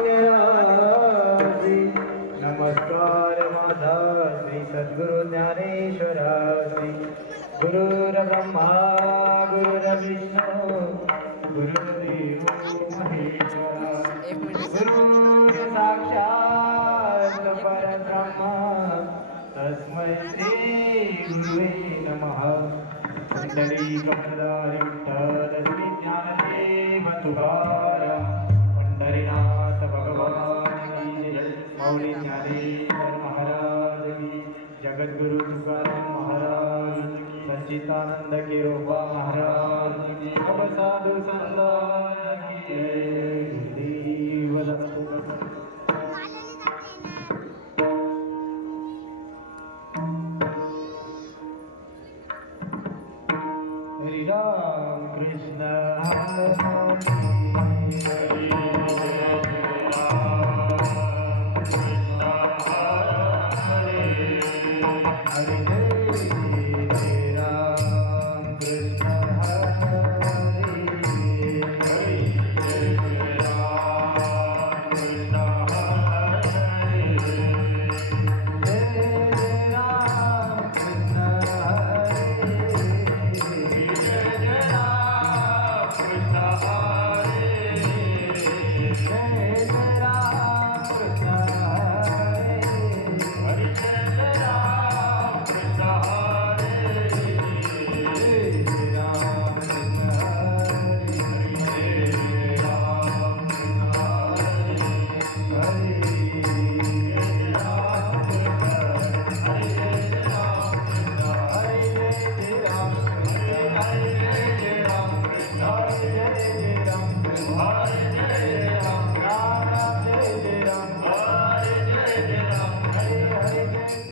नमस्कार माझा श्री सद्गुरु ज्ञानेश्वरा श्री गुरुर्ब्रह्मा गुरुर्विष्णू गुरुदेव महेश्वरा गुरु साक्षात परब्रह्म तस्मै श्री गुरुवे नमः. पंढरी कमलधारी विठ्ठल श्री ज्ञानदेव तुकाराम पंढरीनाथ भगवान की जय. माऊली ज्ञानेश्वर महाराज की, जगद्गुरु तुकाराम महाराज की, सच्चिदानंद किरोबा महाराज की, सब साधु संतान की जय. गुरुदेव दत्त. Hari Ram Krishna Hari Jai Ram